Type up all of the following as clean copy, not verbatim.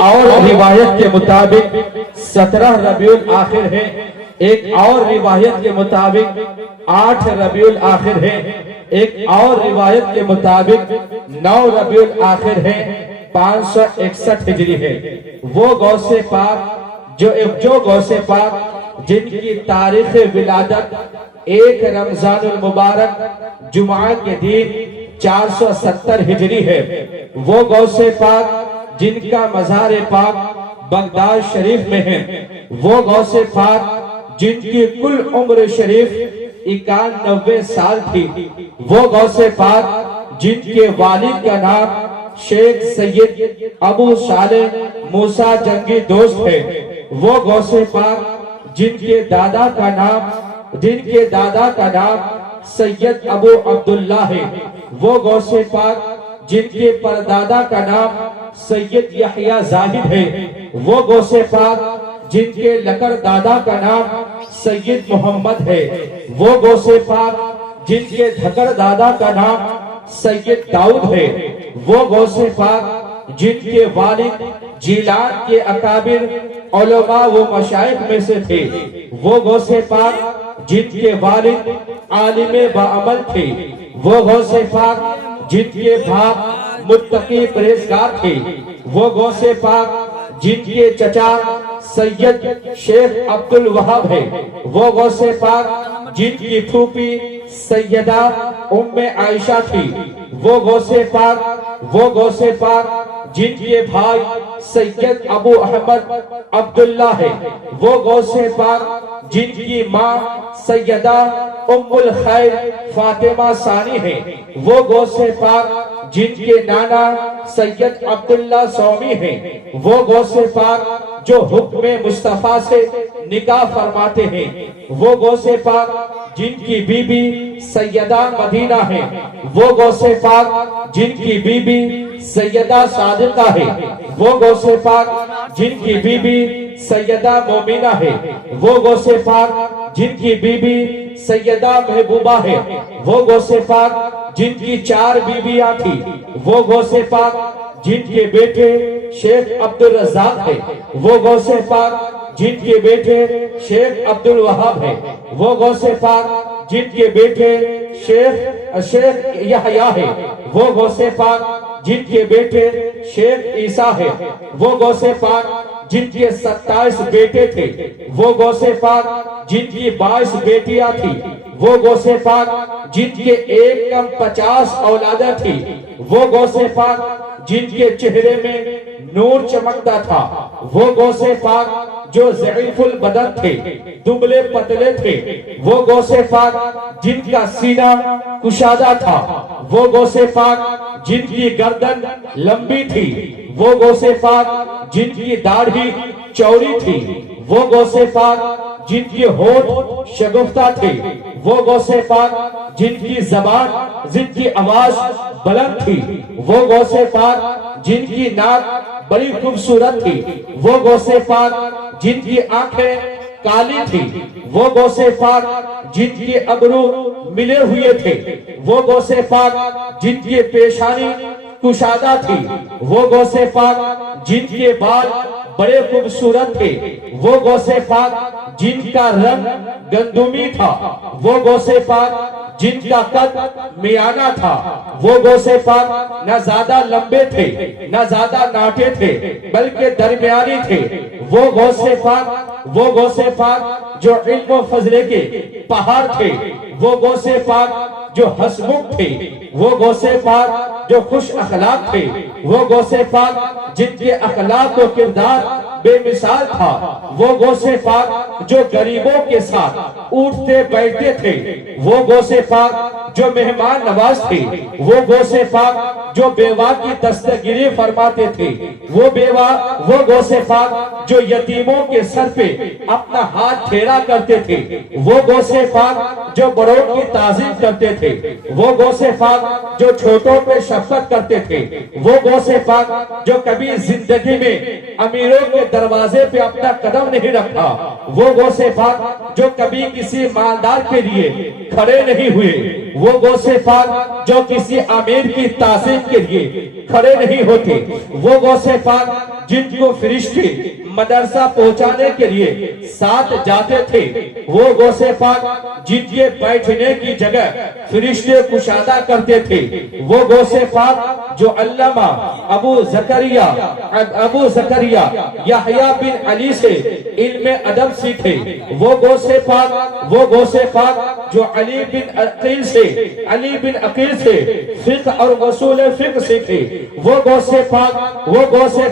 اور روایت کے مطابق 17 ربیع الآخر ہے، ایک اور روایت کے مطابق 8 ربیع الآخر ہے، ایک اور روایت کے مطابق 9 ربیع الآخر ہے، 561 ہجری ہے۔ وہ غوث پاک جو غوث پاک جن کی تاریخ ولادت 1 رمضان المبارک جمعہ کے دن 470 ہجری ہے، وہ غوث پاک جن کا مزار پاک بغداد شریف میں ہے، وہ غوث پاک جن کی کل عمر شریف 91 سال تھی، وہ غوث پاک جن کے والد کا نام شیخ سید ابو صالح موسیٰ جنگی دوست ہے، وہ غوث پاک جن کے دادا کا نام سید ابو عبداللہ ہے، وہ غوث پاک جن کے پردادا کا نام سید یحییٰ زاہد ہے، وہ غوث پاک جن کے لکڑ دادا کا نام سید محمد ہے، وہ غوث پاک جن کے دھکڑ دادا کا نام سید داؤد ہے، وہ غوث پاک جن کے والد جیلان کے اکابر علماء و مشائخ میں سے تھے، وہ غوث پاک جن کے والد عالم باعمل تھے، وہ غوث پاک جن کے باپ متقی پرہیزگار تھے، وہ غوث پاک جن کے چچا سید شیخ عبدالوہاب ہے، وہ غوث پاک جن کی پھوپھی سیدہ ام عائشہ تھی، وہ غوث پاک جن کے بھائی سید ابو احمد عبداللہ ہے، وہ غوث پاک جن کی ماں سیدہ ام الخیر فاطمہ ثانی ہے، وہ غوث پاک جن کے نانا سید عبداللہ سومی ہیں، وہ غوث پاک جو حکم مصطفیٰ سے نکاح فرماتے ہیں، وہ غوث پاک جن کی بی بی سیدہ مدینہ ہے، وہ غوث پاک جن کی بی بی سیدہ صادقہ ہے، وہ غوث پاک جن کی بی بی سیدہ مومنہ ہے، وہ غوث پاک جن کی بی بی سیدہ محبوبہ ہے، وہ غوث پاک جن کی 4 بیویاں تھی، وہ غوث پاک جن کے بیٹے شیخ عبدالرزاق ہے، وہ غوث پاک جن کے بیٹے شیخ عبدالوہاب ہے، وہ غوث پاک جن کے بیٹے شیخ یحییٰ ہے، وہ غوث پاک جن کے بیٹے شیخ عیسیٰ ہے، وہ غوث پاک جن کے 27 بیٹے تھے، وہ غوث پاک جن کی 22 بیٹیاں تھی، وہ غوث پاک جن کے 1 کم 50 اولادیں تھی، وہ غوث پاک جن کے چہرے میں نور چمکتا تھا، وہ غوث پاک جو ضعیف البدن تھے، دبلے پتلے تھے، وہ غوث پاک جن کا سینہ کشادہ تھا، وہ غوث پاک جن کی گردن لمبی تھی، وہ غوث پاک جن کی داڑھی چوڑی تھی، وہ غوث پاک جن کی ہونٹ شگفتہ تھے، وہ غوث پاک جن کی زبان جن کی آواز بلند تھی، وہ غوث پاک جن کی ناک بڑی خوبصورت تھی، وہ غوث پاک جن کی آنکھیں کالی تھی، وہ غوث پاک جن کی ابرو ملے ہوئے تھے، وہ غوث پاک جن کی پیشانی کشادہ تھی، وہ غوث پاک جن کے بال بڑے خوبصورت تھے، وہ غوث پاک جن کا رنگ گندمی تھا، وہ غوث پاک جن کا قد میانہ تھا، وہ غوث پاک نہ زیادہ لمبے تھے نہ زیادہ ناٹے تھے بلکہ درمیانی تھے، وہ غوث پاک جو علم و فضلے کے پہاڑ تھے، وہ غوث پاک جو حسمک تھے، وہ غوث پاک جو خوش اخلاق تھے، وہ غوث پاک جن کے اخلاق و کردار بے مثال تھا، وہ غوث پاک جو غریبوں کے ساتھ اٹھتے بیٹھتے تھے، وہ غوث پاک جو مہمان نواز تھے، وہ غوث پاک جو بیوہ کی دستگیری فرماتے تھے، وہ غوث پاک جو یتیموں کے سر پہ اپنا ہاتھ پھیرا کرتے تھے، وہ غوث پاک جو بڑوں کی تعظیم کرتے تھے، وہ غوث پاک جو چھوٹوں پہ شفقت کرتے تھے، وہ غوث پاک جو کبھی زندگی میں امیروں کے دروازے پہ اپنا قدم نہیں رکھا، وہ غوث پاک جو کبھی کسی مالدار کے لیے کھڑے نہیں ہوئے، وہ غوث پاک جو کسی امیر کی تعظیم کے لیے کھڑے نہیں ہوتے، وہ غوث پاک جن کو فرشتے مدرسہ پہنچانے کے لیے ساتھ جاتے تھے، وہ غوث پاک جن کے بیٹھنے کی جگہ فرشتے کشادہ کرتے تھے، وہ غوث پاک جو علامہ ابو زکریا یحییٰ بن علی سے علم ادب سیکھے، وہ غوث پاک جو علی بن عقیل سے فقہ اور اصول فقہ سیکھے، وہ غوث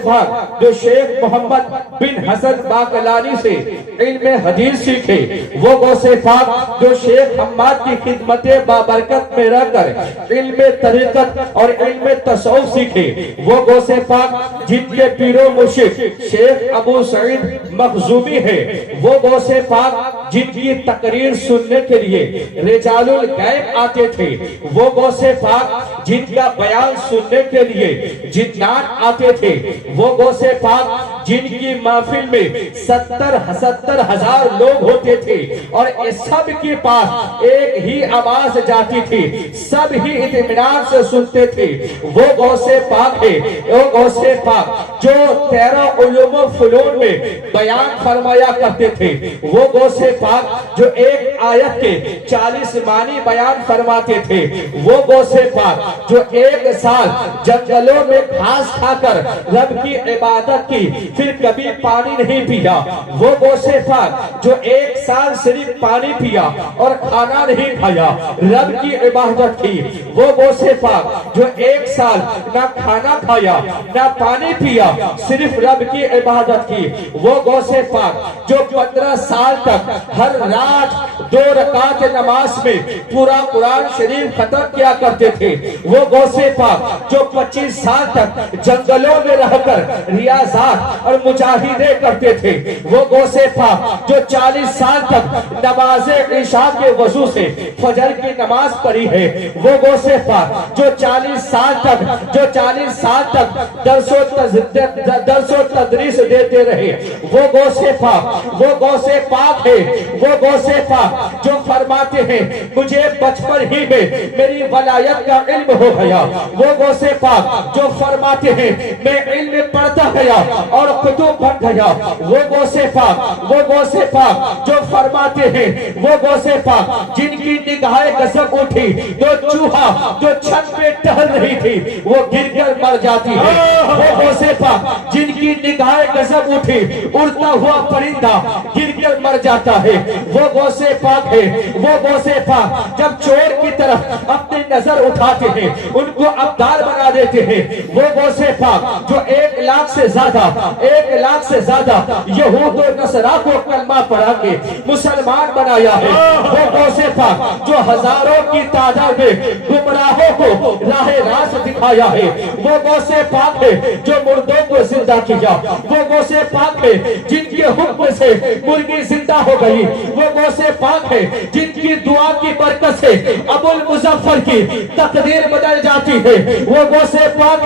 پاک جو شیخ محمد بن حسن باقلانی سے علم حدیث سیکھے، وہ غوث پاک جو شیخ حماد کی خدمت بابرکت میں رہ کر علم طریقت اور علم تصوف سیکھے، وہ غوث پاک جن کے پیر و مرشد شیخ ابو سعید مخزومی ہے، وہ غوث پاک جن کی تقریر سننے کے لیے رجال الغیب آتے تھے، وہ غوث پاک جن کا بیان سننے کے لیے جنات آتے تھے، وہ غوث پاک جن کی محفل میں 70,000 لوگ ہوتے تھے اور سب کے پاس ایک ہی آواز جاتی تھی، سب ہی اطمینان سے سنتے تھے، وہ غوث پاک ہے، وہ غوث پاک جو 13 علوم و فنون میں بیان فرمایا کرتے تھے، وہ غوث پاک جو ایک آیت کے 40 معنی بیان فرماتے تھے، وہ غوث پاک جو 1 سال جنگلوں میں گھاس کھا کر رب کی عبادت کی، پھر کبھی پانی نہیں پیا، وہ غوث پاک جو 1 سال صرف پانی پیا اور کھانا نہیں کھایا، رب کی عبادت کی، وہ غوث پاک جو 1 سال نہ کھانا کھایا نہ پانی پیا، صرف رب کی عبادت کی، وہ غوث پاک جو 15 سال تک ہر رات 2 رکعت نماز میں پورا قرآن شریف ختم کیا کرتے تھے، وہ غوث پاک جو 25 سال تک جنگلوں میں رہ کر ریاضات اور مجاہدے کرتے تھے، وہ غوث پاک جو 40 سال تک نماز عشاء کے وضو سے فجر کی نماز پڑھی ہے، وہ غوث پاک جو 40 سال تک درس و تدریس دیتے رہے، وہ غوث پاک ہے، وہ غوث پاک جو فرماتے ہیں مجھے بچپن ہی میں میری ولایت کا علم ہو گیا، وہ غوث پاک جو فرماتے ہیں میں علم پڑھتا گیا اور کتب بن گیا، وہ غوث پاک جو فرماتے ہیں، وہ غوث پاک جن کی نگاہ غضب اٹھی تو چوہا جو چھت پہ ٹہل رہی تھی وہ گر کر مر جاتی ہے، وہ غوث پاک جن کی نگاہ غضب اٹھی اڑتا ہوا پرندہ گر کر مر جاتا ہے، وہ غوث پاک ہے، وہ غوث پاک جب چور کی طرف اپنی نظر اٹھاتے ہیں ان کو ابدال بنا دیتے ہیں، وہ غوث پاک جو 1 لاکھ سے زیادہ یہود و نصارا کو کلمہ پڑھا کے مسلمان بنایا ہے، وہ غوث پاک جو ہزاروں کی تعداد میں گمراہوں کو راہ راست دکھایا ہے، وہ غوث پاک ہے جو مردوں کو زندہ کیا، وہ غوث پاک ہے جن کے حکم سے مرغی زندہ ہو گئی، وہ غوث پاک ہے جن کی دعا کی برکت سے ابو المظفر کی تقدیر بدل جاتی ہے، وہ غوث پاک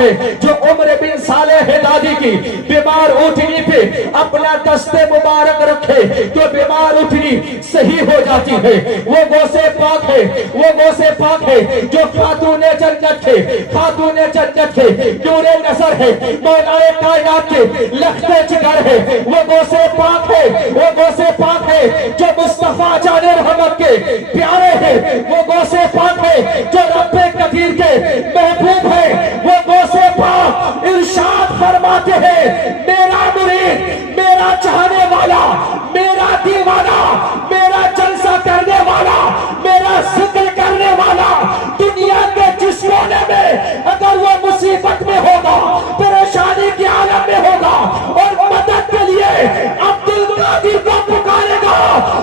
ہے جو عمر بن صالح ہلادی کی بیمار اٹھنی پہ اپنا دست مبارک رکھے تو بیمار اٹھنی صحیح ہو جاتی ہے، وہ غوث پاک ہے جو خاتون جنت کے نور نظر ہے، مولا کائنات کے لختے جگر ہے، وہ غوث پاک ہے جو مصطفیٰ جان رحمت کے پیارے ہیں، وہ غوث پاک ہے جو رب قدیر کے محبوب ہے، وہ غوث پاک ارشاد فرماتے ہیں میرا مرید، میرا چاہنے والا، میرا دیوانہ، میرا جلسہ کرنے والا، میرا ذکر کرنے والا، دنیا کے جس کونے میں اگر وہ مصیبت میں ہوگا، پریشانی کے عالم میں ہوگا اور مدد کے لیے عبد القادر کو پکارے گا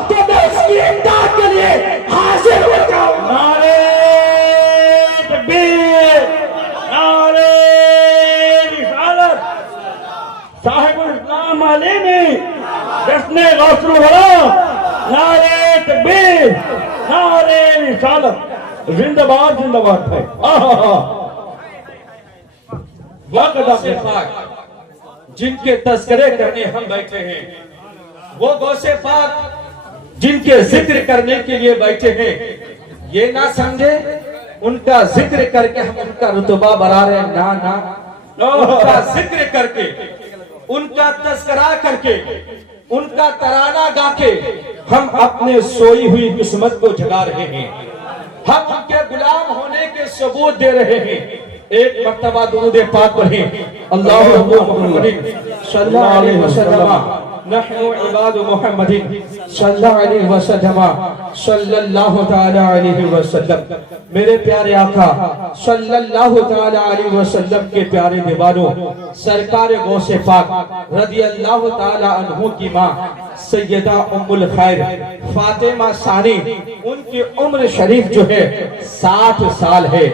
تو میں اس کی امداد کے لیے حاضر ہو جاؤں گا۔ نعرہ تکبیر، نعرہ رسالت، صاحب الاسلام علی میں جشن غوث الورا، نعرہ تکبیر، نعرہ رسالت، زندہ باد ہے۔ غوث پاک جن کے تذکرے کرنے ہم بیٹھے ہیں، وہ غوث پاک جن کے ذکر کرنے کے لیے بیٹھے ہیں، یہ نہ سمجھے ان کا ذکر کر کے ہم ان کا رتبہ بڑھا رہے ہیں، نہ ان کا ذکر کر کے، ان کا تذکرہ کر کے، ان کا ترانہ گا کے ہم اپنے سوئی ہوئی قسمت کو جگا رہے ہیں، ہم ان کے غلام ہونے کے ثبوت دے رہے ہیں۔ ایک مرتبہ درود پاک پڑھیں، اللہم محمد صلی اللہ علیہ وسلم، نحن عباد محمد صلی اللہ علیہ وسلم، صلی اللہ تعالی علیہ وسلم۔ میرے پیارے آقا صلی اللہ تعالی علیہ وسلم کے پیارے دیوانوں، سرکار غوث پاک رضی اللہ تعالی عنہ کی ماں سیدہ ام الخیر فاطمہ ثانی، ان کی عمر شریف جو ہے 60 سال ہے،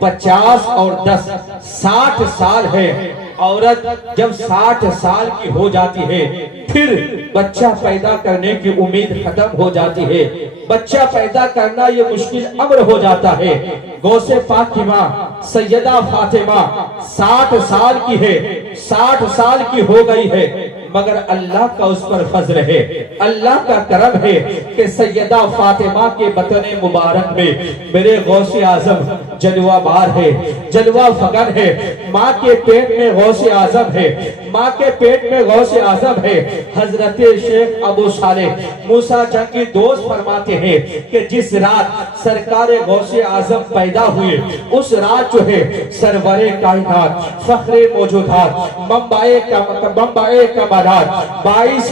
50 اور 10 60 سال ہے۔ عورت جب 60 سال کی ہو جاتی ہے پھر بچہ پیدا کرنے کی امید ختم ہو جاتی ہے، بچہ پیدا کرنا یہ مشکل امر ہو جاتا ہے۔ غوث پاک کی ماں سیدہ فاطمہ 60 سال کی ہے، 60 سال کی ہو گئی ہے، مگر اللہ کا اس پر فضل ہے، اللہ کا کرم ہے کہ سیدہ فاطمہ کے بطن مبارک میں میرے غوث اعظم جلوہ بار ہے، جلوہ فگر ہے۔ ماں کے پیٹ میں غوث اعظم ہے، ماں کے پیٹ میں غوث اعظم ہے۔ حضرت شیخ ابو صالح موسیٰ جنگی دوست فرماتے ہیں کہ جس رات سرکار غوث اعظم پیدا ہوئے اس رات جو ہے سرور کائنات، فخر موجودات، منبع کمالات، باعث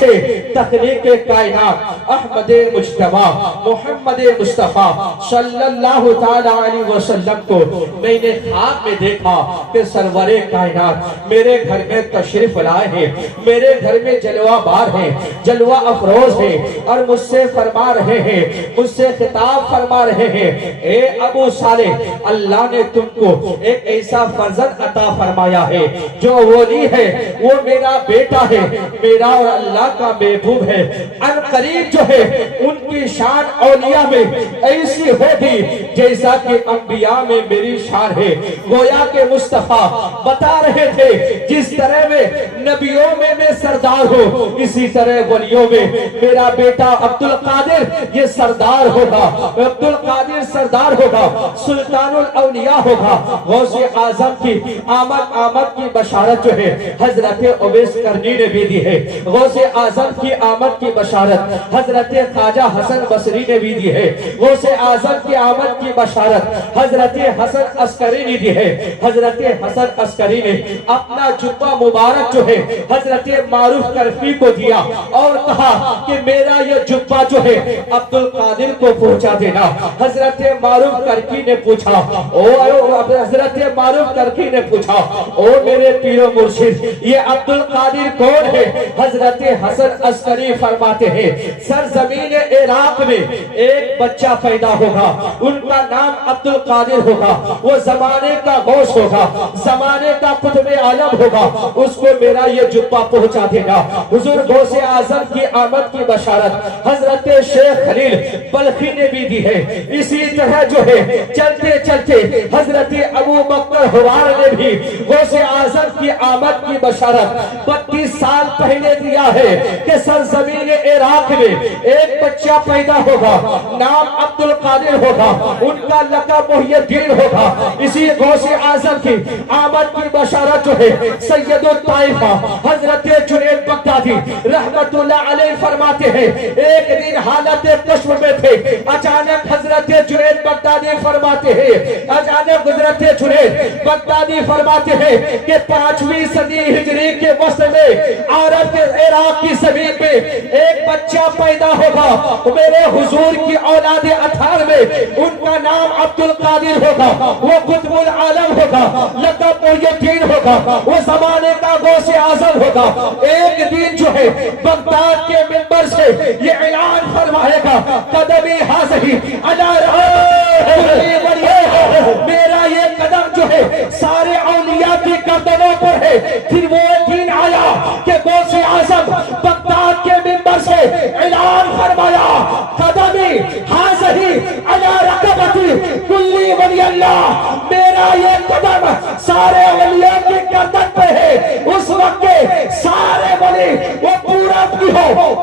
تخلیق کائنات احمد مجتبی محمد مصطفیٰ صلی اللہ تعالی علیہ وسلم کو میں نے خواب میں دیکھا کہ سرور کائنات میرے گھر میں تشریف لائے ہیں، میرے گھر میں جلوہ بار ہیں، جلوہ افروز ہیں، اور مجھ سے فرما رہے ہیں، مجھ سے خطاب فرما رہے ہیں، اے ابو صالح، اللہ نے تم کو ایک ایسا فرزند عطا فرمایا ہے جو ولی ہے، وہ میرا بیٹا ہے، میرا اور اللہ کا محبوب ہے۔ ان قریب جو ہے ان کی شان اولیاء میں ایسی ہوگی جیسا کہ انبیاء میں میری شان ہے۔ گویا کہ مصطفیٰ بتا رہے تھے جس طرح میں نبیوں میں میں سردار ہو اسی طرح ولیوں میں میرا بیٹا عبدالقادر یہ سردار ہوگا، عبدالقادر سردار ہوگا، سلطان الاولیاء ہوگا۔ غوث اعظم کی آمد کی بشارت جو ہے حضرت اویس کرنی نے بھی دی ہے، غوث اعظم کی آمد کی بشارت حضرت خواجہ حسن بصری نے بھی دی ہے، غوث اعظم کی آمد کی بشارت حضرت حسن عسکری نے دی ہے۔ حضرت حسن عسکری نے اپنا جبہ مبارک جو ہے حضرت معروف کرفی کو دیا اور کہا کہ میرا یہ جبہ جو ہے عبدالقادر کو پہنچا دینا۔ حضرت معروف کرفی نے پوچھا، حضرت معروف کرفی نے پوچھا، او میرے پیر و مرشد یہ عبدالقادر کون ہے؟ حضرت حسن عسکری فرماتے ہیں سرزمین عراق میں ایک بچہ پیدا ہوگا، ان کا نام عبدالقادر ہوگا، وہ زمانے کا غوث ہوگا، زمانے کا قطب عالم ہوگا، اس کو میرا یہ جبہ پہنچا دینا۔ حضور غوث اعظم کی آمد کی بشارت حضرت شیخ خلیل بلخی نے بھی دی ہے۔ اسی طرح جو ہے چلتے چلتے حضرت ابو بکر حوار نے بھی غوث اعظم کی آمد کی بشارت 32 سال پہلے دیا ہے کہ سرزمین عراق میں ایک بچہ پیدا ہوگا، نام عبدالقادر ہوگا، ان کا لقب محی الدین ہوگا۔ اسی غوث اعظم کی آمد کی بشارت جو ہے سید الطائفہ حضرت جنید بغدادی رحمت اللہ علیہ فرماتے ہیں ایک دن حالت کشف میں تھے، اچانک حضرت جنید بغدادی فرماتے ہیں فرماتے ہیں کہ 5ویں صدی ہجری کے وسط میں عرب کے عراق کی زمین میں ایک بچہ پیدا ہوگا، میرے حضور کی اولاد اطہار میں ان کا نام عبدالقادر ہوگا، وہ قطب العالم ہوگا، لقب محی الدین ہوگا، وہ زمانے کا غوث اعظم ہوگا۔ ایک دن جو ہے بغداد کے منبر سے یہ اعلان فرمائے گا قدمی حاضری علی میرا یہ قدم جو ہے سارے اولیاء کی گردنوں پر ہے۔ پھر وہ دن آیا کہ غوث اعظم بغداد کے منبر سے اعلان فرمایا قدمی حاضری علی رقبتی کلی ولی اللہ، میرا یہ قدم سارے اولیاء کی گردن پہ ہے۔ اس وقت کے سارے ولی وہ پورا بھی ہو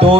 2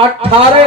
18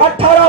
18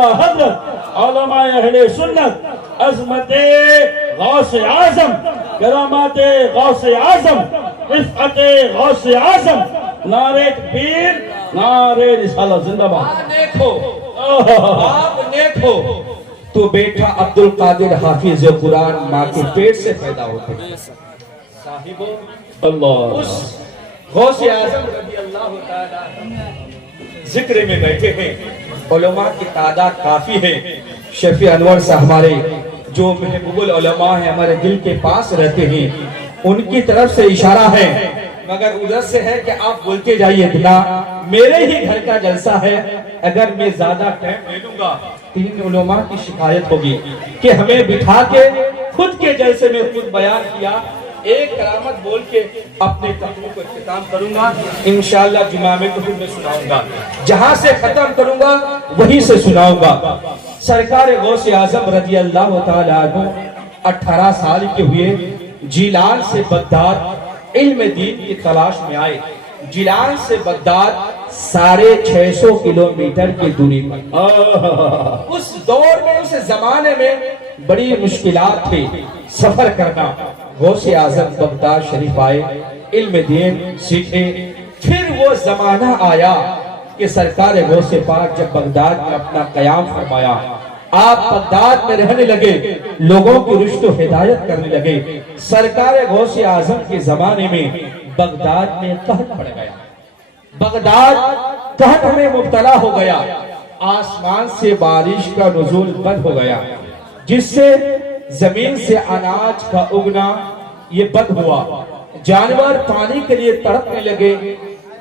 اعلی حضرت علماء اہل سنت، عظمت غوث اعظم، کرامات غوث اعظم، رفعت غوث اعظم، نعرہ تکبیر، نعرہ رسالت، زندہ باد۔ نیک ہو، آپ نیک ہو تو بیٹا عبد القادر حافظ قرآن ماں کے پیٹ سے پیدا ہوتے ہیں۔ صاحبو اللہ اس غوث اعظم رضی اللہ تعالیٰ ذکر میں بیٹھے ہیں، علماء کی تعداد کافی ہے۔ شفیع انور صاحب ہمارے جو محبوب العلماء ہیں، ہمارے دل کے پاس رہتے ہیں، ان کی طرف سے اشارہ ہے، مگر ادھر سے ہے کہ آپ بولتے جائیے اتنا، میرے ہی گھر کا جلسہ ہے، اگر میں زیادہ ٹائم لے لوں گا 3 علماء کی شکایت ہوگی کہ ہمیں بٹھا کے خود کے جلسے میں خود بیان کیا۔ ایک کرامت بول کے اپنے تقریر کو اختتام کروں گا، انشاءاللہ جمعہ میں تو میں سناؤں گا، جہاں سے ختم کروں گا وہیں سے سناؤں گا۔ سرکار غوث اعظم رضی اللہ تعالیٰ عنہ 18 سال کے ہوئے جیلان سے بغداد علم دین کی تلاش میں آئے۔ جیلان سے بغداد 650 کلومیٹر کی دوری پر۔ اس دور میں، اس زمانے میں بڑی مشکلات تھی سفر کرنا۔ غوث اعظم بغداد شریف آئے، علم دین سیکھے۔ پھر وہ زمانہ آیا کہ سرکار غوث پاک جب بغداد میں اپنا قیام فرمایا، آپ بغداد میں رہنے لگے، لوگوں کی رشد و ہدایت کرنے لگے۔ سرکار غوث اعظم کے زمانے میں بغداد میں قحط پڑ گیا، بغداد قحط میں مبتلا ہو گیا، آسمان سے بارش کا نزول بند ہو گیا، جس سے زمین سے اناج کا اگنا یہ بند ہوا۔ جانور پانی کے لیے تڑپنے لگے،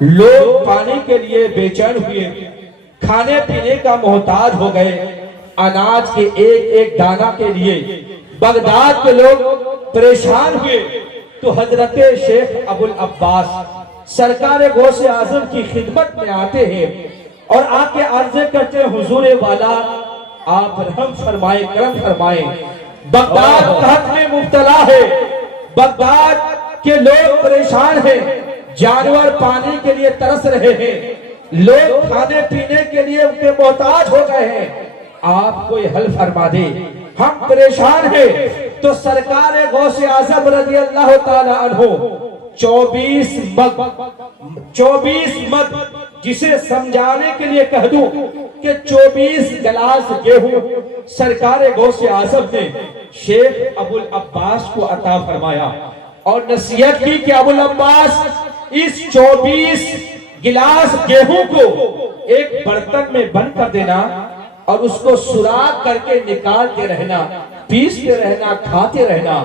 لوگ پانی کے لیے بے چین ہوئے، کھانے پینے کا محتاج ہو گئے، اناج کے ایک ایک دانہ کے لیے بغداد کے لوگ پریشان ہوئے۔ تو حضرت شیخ ابو العباس سرکار غوث اعظم کی خدمت میں آتے ہیں اور آ کے عرض کرتے ہیں، حضور والا آپ رحم فرمائیں، کرم فرمائیں، بغداد قحط میں مبتلا ہے، بغداد کے لوگ پریشان ہیں، جانور پانی کے لیے ترس رہے ہیں، لوگ کھانے پینے کے لیے ان کے محتاج ہو گئے ہیں، آپ کوئی حل فرما دیں، ہم پریشان ہیں۔ تو سرکار غوث اعظم رضی اللہ تعالی عنہ 24 مد جسے سمجھانے کے لیے کہہ دوں کہ 24 گلاس گیہوں سرکار غوث اعظم نے شیخ ابو العباس کو عطا فرمایا اور نصیحت کی کہ ابو العباس اس 24 گلاس گیہوں کو ایک برتن میں بند کر دینا اور اس کو سوراخ کر کے نکالتے رہنا، پیستے رہنا، کھاتے رہنا،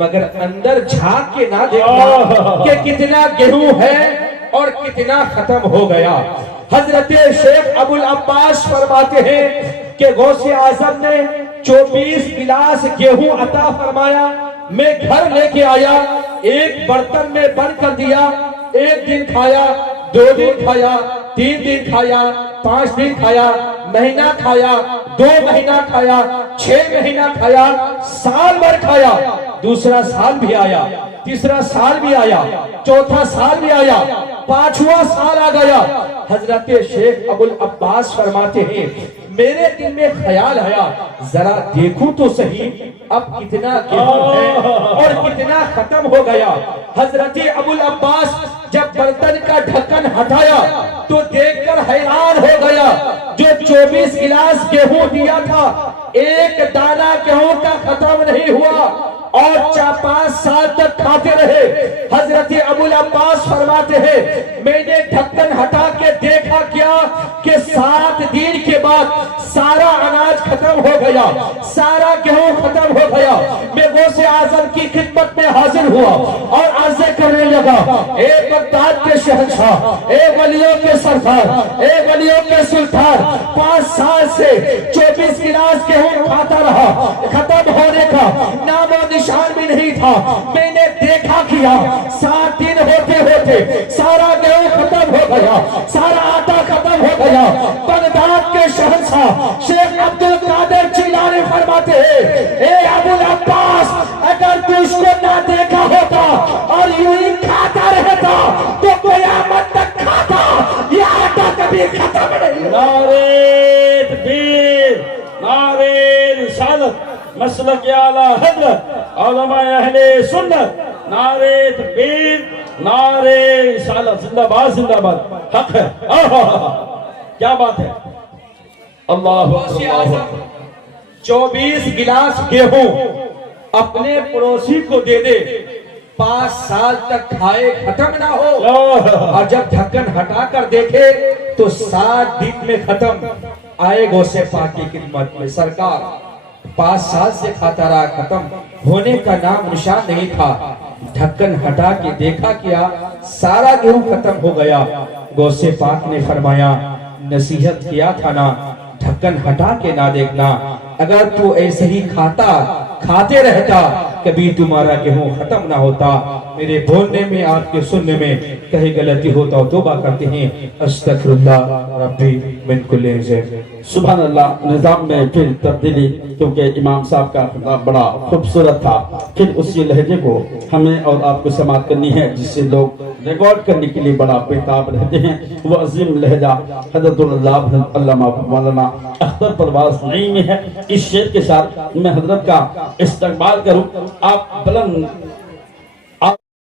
مگر اندر جھانک کے نہ دیکھنا کہ کتنا گیہوں ہے اور کتنا ختم ہو گیا۔ حضرت شیخ ابو العباس فرماتے ہیں کہ غوث اعظم نے 24 گلاس گیہوں عطا فرمایا، میں گھر لے کے آیا، ایک برتن میں بند کر دیا، ایک دن کھایا، 2 دن کھایا، 3 دن کھایا، 5 دن کھایا، مہینہ کھایا، 2 مہینہ کھایا، 6 مہینہ کھایا، سال بھر کھایا، دوسرا سال بھی آیا، تیسرا سال بھی آیا، چوتھا سال بھی آیا، 5واں سال آ گیا۔ حضرت شیخ ابو العباس فرماتے ہیں میرے دل میں خیال آیا ذرا دیکھوں تو صحیح اب کتنا گیہوں ہے اور کتنا ختم ہو گیا۔ حضرت ابو العباس جب برتن کا ڈھکن ہٹایا تو دیکھ کر حیران ہو گیا، جو 24 گلاس گیہوں دیا تھا ایک دانہ گیہوں کا ختم نہیں ہوا اور 4-5 سال تک کھاتے رہے۔ حضرت ابو العباس فرماتے ہیں میں نے ڈھکن ہٹا کے دیکھا کیا کہ 7 دن کے بعد سارا اناج ختم ہو گیا، سارا گیہوں ختم ہو گیا۔ میں غوث اعظم کی خدمت میں حاضر ہوا اور عرضیں کرنے لگا، اے بغداد کے شہنشاہ، اے ولیوں کے سردار، اے ولیوں کے سلطان، 5 سال سے 24 گلاس گیہوں کھاتا رہا، ختم ہونے کا نام و نشان بھی نہیں تھا۔ میں نے دیکھا کیا 7 دن ہوتے ہوتے سارا گیہوں ختم ہو گیا، سارا آٹا ختم ہو گیا۔ بغداد کے شہنشاہ شیخ عبد القادر جیلانی فرماتے ہیں اے ابو العباس اگر تو اس کو نہ دیکھا ہوتا اور یوں ہی کھاتا رہتا تو قیامت تک کھاتا یہ آٹا کبھی ختم نہیں۔ نعرہ تکبیر، مسلک اعلی حضرت علماء اہل سنت نعرے تکبیر نعرے رسالت زندہ باد زندہ باد حق ہے کیا بات ہے اللہ اکبر 24 گلاس گیہوں اپنے پڑوسی کو دے دے 5 سال تک کھائے ختم نہ ہو اور جب ڈھکن ہٹا کر دیکھے تو 7 دن میں ختم آئے غوث پاک کی خدمت میں سرکار 5 سال سے کھاتا رہا ختم ہونے کا نام نشان نہیں تھا ڈھکن ہٹا کے دیکھا کیا سارا گیہوں ختم ہو گیا غوث پاک نے فرمایا نصیحت کیا تھا نا ڈھکن ہٹا کے نہ دیکھنا اگر تو ایسے ہی کھاتے رہتا کبھی تمہارا گیہوں ختم نہ ہوتا میرے بولنے میں آپ کے سننے میں کہیں غلطی ہوتا ہو توبہ کرتے ہیں استغفر اللہ ربی من کل ذنب سبحان اللہ نظام میں پھر تبدیلی کیونکہ امام صاحب کا خطاب بڑا خوبصورت تھا پھر اسی لہجے کو ہمیں اور آپ کو سماعت کرنی ہے جس سے لوگ ریکارڈ کرنے کے لیے بڑا بےتاب رہتے ہیں وہ عظیم لہجہ حضرت اللہ علامہ مولانا اختر پرواز نئی میں ہے اس شعر کے ساتھ میں حضرت کا استقبال کروں آپ بلند